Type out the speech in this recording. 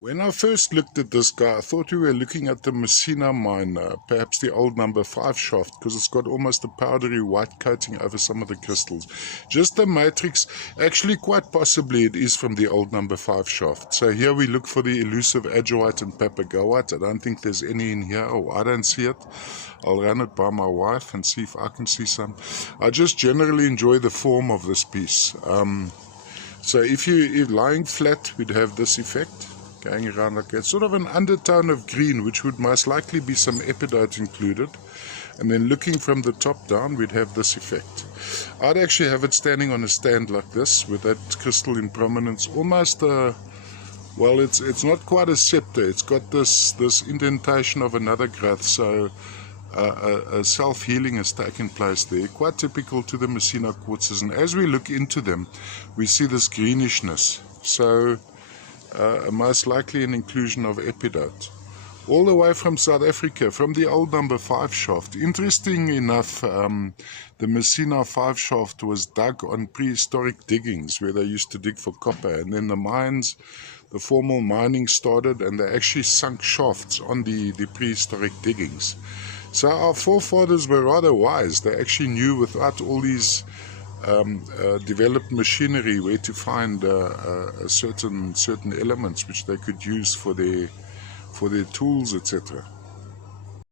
When I first looked at this guy, I thought we were looking at the Messina mine, perhaps the old number 5 shaft, because it's got almost a powdery white coating over some of the crystals. Just the matrix, actually quite possibly it is from the old number 5 shaft. So here we look for the elusive adroite and papagoite. I don't think there's any in here. Oh, I don't see it. I'll run it by my wife and see if I can see some. I just generally enjoy the form of this piece. So if lying flat, we'd have this effect. Going around like that, sort of an undertone of green, which would most likely be some epidote included. And then looking from the top down, we'd have this effect. I'd actually have it standing on a stand like this, with that crystal in prominence, almost well, it's not quite a scepter. It's got this indentation of another growth, so a self-healing has taken place there, quite typical to the Messina quartzes. And as we look into them, we see this greenishness. So most likely an inclusion of epidote. All the way from South Africa, from the old number 5 shaft. Interesting enough, the Messina 5 shaft was dug on prehistoric diggings where they used to dig for copper, and then the mines, the formal mining started, and they actually sunk shafts on the prehistoric diggings. So our forefathers were rather wise. They actually knew, without all these developed machinery, where to find certain elements which they could use for their tools, etc.